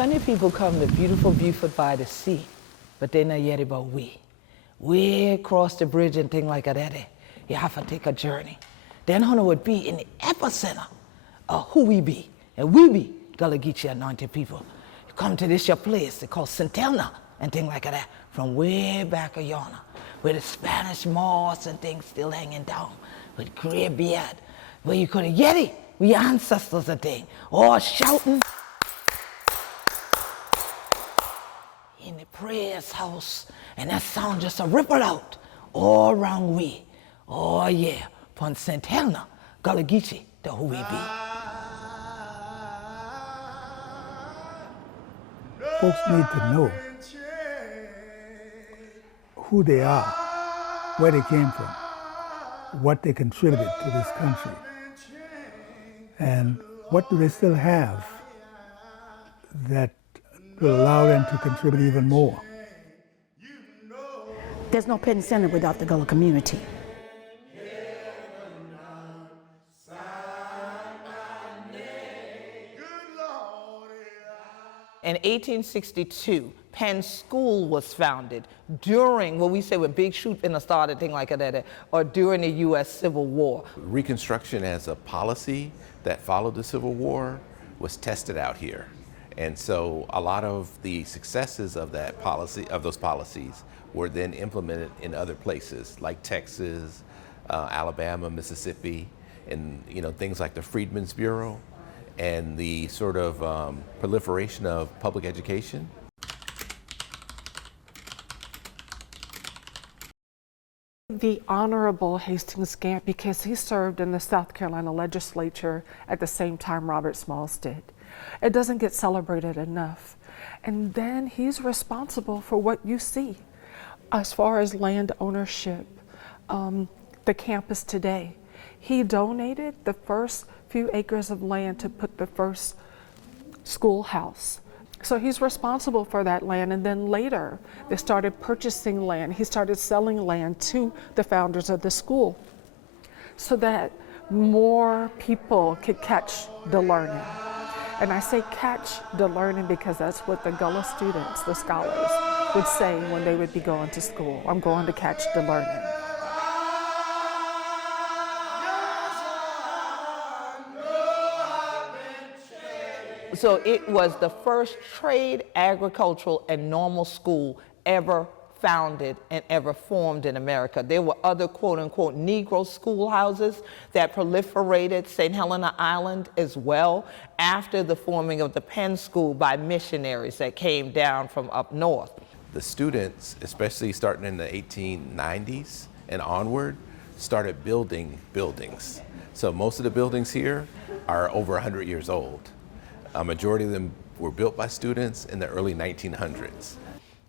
Plenty of people come to beautiful Beaufort by the sea, but they're not yet about we. We across the bridge and things like that, you have to take a journey. Then Hunter would be in the epicenter of who we be. And we be Gullah Geechee anointed people. You come to this your place, they call St. Helena and things like that, from way back of yonder, where the Spanish moss and things still hanging down, with gray beard, where you could have Yeti, with your ancestors and things, all shouting in the prayers house, and that sound just a ripple out all around we. Oh yeah, upon St. Helena, Gullah Geechee, the who we be. Folks need to know who they are, where they came from, what they contributed to this country, and what do they still have that will allow them to contribute even more. There's no Penn Center without the Gullah community. In 1862, Penn School was founded during what we say when Big Shooting started, thing like that, or during the U.S. Civil War. Reconstruction as a policy that followed the Civil War was tested out here. And so a lot of the successes of that policy, of those policies, were then implemented in other places like Texas, Alabama, Mississippi, and things like the Freedmen's Bureau and the sort of proliferation of public education. The Honorable Hastings Gant, because he served in the South Carolina legislature at the same time Robert Smalls did. It doesn't get celebrated enough. And then he's responsible for what you see as far as land ownership, the campus today. He donated the first few acres of land to put the first schoolhouse. So he's responsible for that land, and then later they started purchasing land. He started selling land to the founders of the school so that more people could catch the learning. And I say catch the learning because that's what the Gullah students, the scholars, would say when they would be going to school. I'm going to catch the learning. So it was the first trade, agricultural, and normal school ever founded and ever formed in America. There were other quote-unquote Negro schoolhouses that proliferated St. Helena Island as well after the forming of the Penn School by missionaries that came down from up north. The students, especially starting in the 1890s and onward, started building buildings. So most of the buildings here are over 100 years old. A majority of them were built by students in the early 1900s.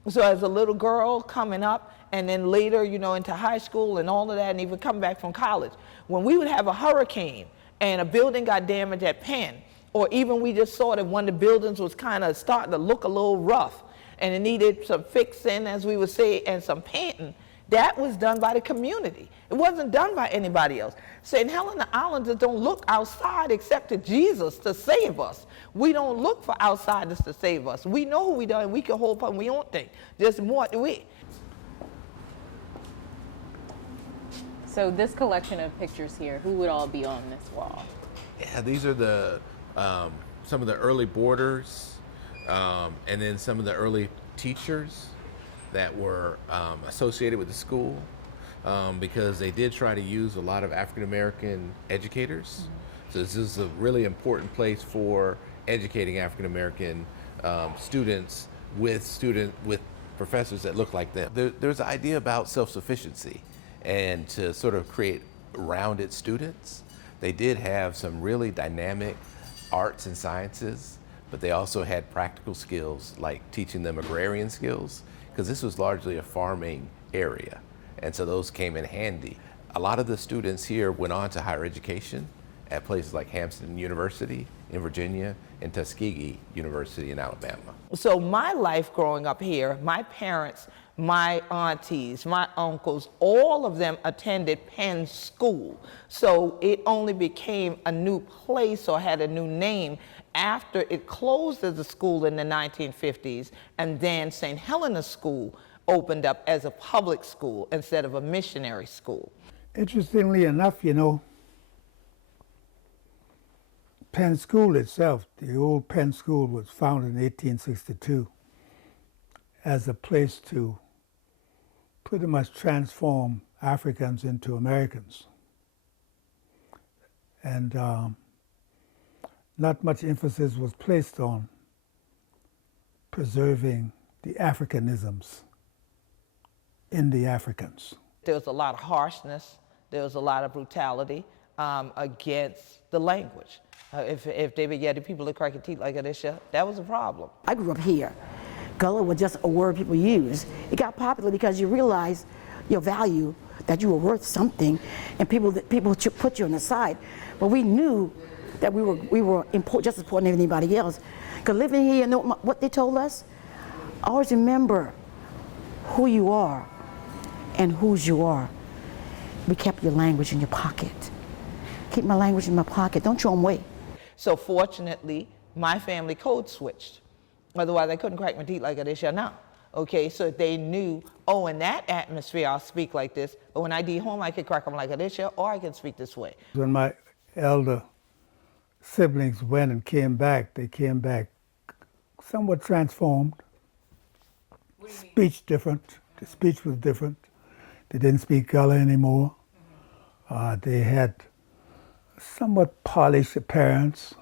So as a little girl coming up, and then later, into high school and all of that, and even coming back from college, when we would have a hurricane and a building got damaged at Penn, or even we just saw that one of the buildings was kind of starting to look a little rough, and it needed some fixing, as we would say, and some painting, that was done by the community. It wasn't done by anybody else. St. Helena Islanders don't look outside except to Jesus to save us. We don't look for outsiders to save us. We know who we are, and we can hold up we don't think. Just more than we. So this collection of pictures here, who would all be on this wall? Yeah, these are the some of the early boarders, and then some of the early teachers that were associated with the school, because they did try to use a lot of African American educators. Mm-hmm. So this is a really important place for educating African American students with professors that look like them. There's an idea about self-sufficiency and to sort of create rounded students. They did have some really dynamic arts and sciences, but they also had practical skills like teaching them agrarian skills, because this was largely a farming area, and so those came in handy. A lot of the students here went on to higher education at places like Hampton University in Virginia and Tuskegee University in Alabama. So my life growing up here, my parents, my aunties, my uncles, all of them attended Penn School. So it only became a new place or had a new name after it closed as a school in the 1950s, and then St. Helena School opened up as a public school instead of a missionary school. Interestingly enough, you know, Penn School itself, the old Penn School, was founded in 1862 as a place to pretty much transform Africans into Americans. And not much emphasis was placed on preserving the Africanisms in the Africans. There was a lot of harshness, there was a lot of brutality against the language. If they began the people to crack your teeth like this, that was a problem. I grew up here. Gullah was just a word people used. It got popular because you realized your value, that you were worth something, and people put you on the side. But we knew that we were just as important as anybody else. Because living here, and what they told us, always remember who you are and whose you are. We kept your language in your pocket. Keep my language in my pocket. Don't throw them away. So fortunately, my family code switched. Otherwise, I couldn't crack my teeth like this now. Okay, so they knew, oh, in that atmosphere, I'll speak like this. But when I get home, I can crack them like this, or I can speak this way. When my elder siblings went and came back, they came back somewhat transformed. Speech different. The speech was different. They didn't speak Gullah anymore. They had somewhat polished appearance.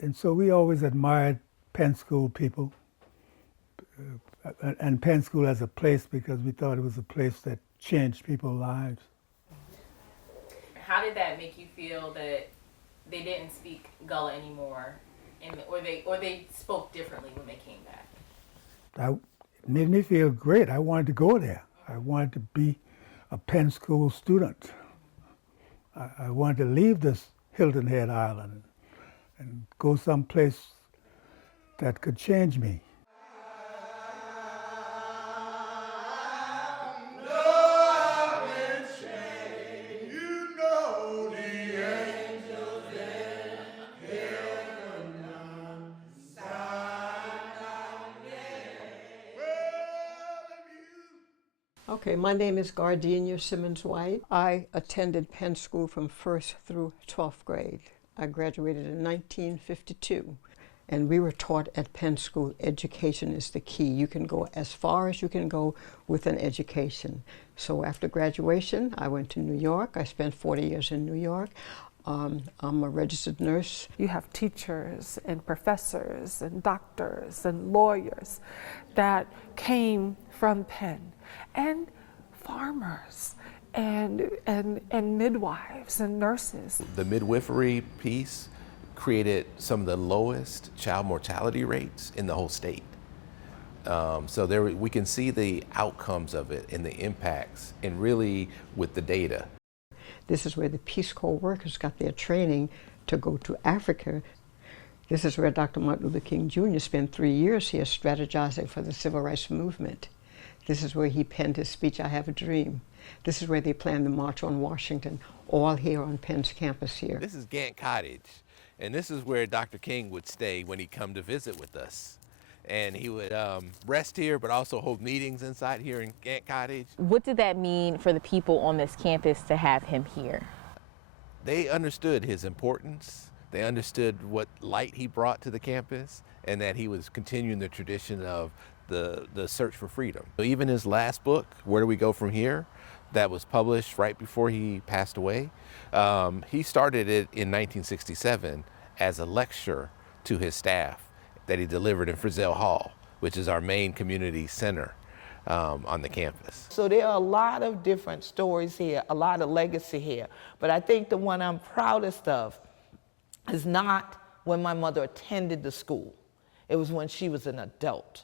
And so we always admired Penn School people and Penn School as a place because we thought it was a place that changed people's lives. How did that make you feel that they didn't speak Gullah anymore, or they spoke differently when they came back? It made me feel great. I wanted to go there. I wanted to be a Penn School student. I wanted to leave this Hilton Head Island and go someplace that could change me. Okay, my name is Gardenia Simmons White. I attended Penn School from 1st through 12th grade. I graduated in 1952, and we were taught at Penn School education is the key. You can go as far as you can go with an education. So after graduation, I went to New York. I spent 40 years in New York. I'm a registered nurse. You have teachers and professors and doctors and lawyers that came from Penn, and farmers and midwives and nurses. The midwifery piece created some of the lowest child mortality rates in the whole state. So there we can see the outcomes of it and the impacts, and really with the data. This is where the Peace Corps workers got their training to go to Africa. This is where Dr. Martin Luther King Jr. spent 3 years here strategizing for the Civil Rights Movement. This is where he penned his speech, I Have a Dream. This is where they planned the March on Washington, all here on Penn's campus here. This is Gant Cottage, and this is where Dr. King would stay when he'd come to visit with us. And he would rest here, but also hold meetings inside here in Gant Cottage. What did that mean for the people on this campus to have him here? They understood his importance. They understood what light he brought to the campus, and that he was continuing the tradition of the search for freedom. So even his last book, Where Do We Go From Here, that was published right before he passed away, he started it in 1967 as a lecture to his staff that he delivered in Frizzell Hall, which is our main community center on the campus. So there are a lot of different stories here, a lot of legacy here. But I think the one I'm proudest of is not when my mother attended the school. It was when she was an adult.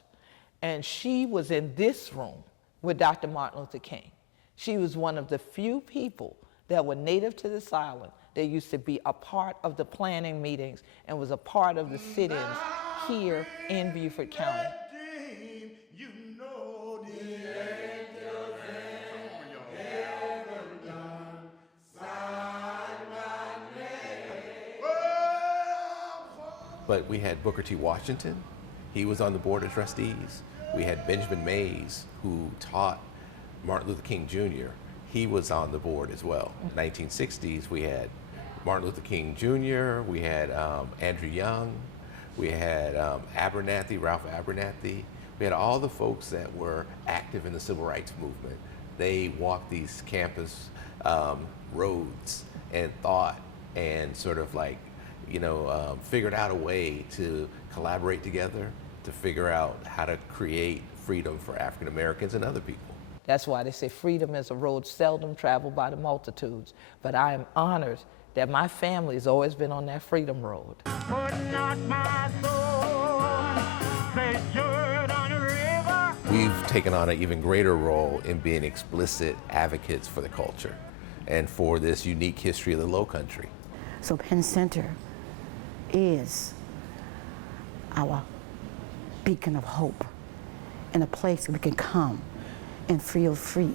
And she was in this room with Dr. Martin Luther King. She was one of the few people that were native to this island that used to be a part of the planning meetings and was a part of the sit-ins here in Beaufort County. But we had Booker T. Washington. He was on the board of trustees. We had Benjamin Mays, who taught Martin Luther King Jr. He was on the board as well. In the 1960s, we had Martin Luther King Jr., we had Andrew Young, we had Abernathy, Ralph Abernathy. We had all the folks that were active in the civil rights movement. They walked these campus roads and thought and sort of like, figured out a way to collaborate together to figure out how to create freedom for African Americans and other people. That's why they say freedom is a road seldom traveled by the multitudes. But I am honored that my family has always been on that freedom road. We've taken on an even greater role in being explicit advocates for the culture and for this unique history of the Lowcountry. So Penn Center is our beacon of hope and a place where we can come and feel free,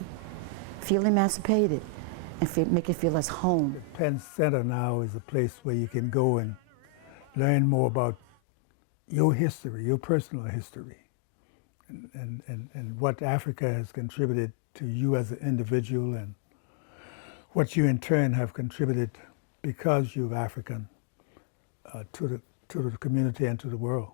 feel emancipated, and make it feel as home. The Penn Center now is a place where you can go and learn more about your history, your personal history, and what Africa has contributed to you as an individual, and what you in turn have contributed because you're African to the community and to the world.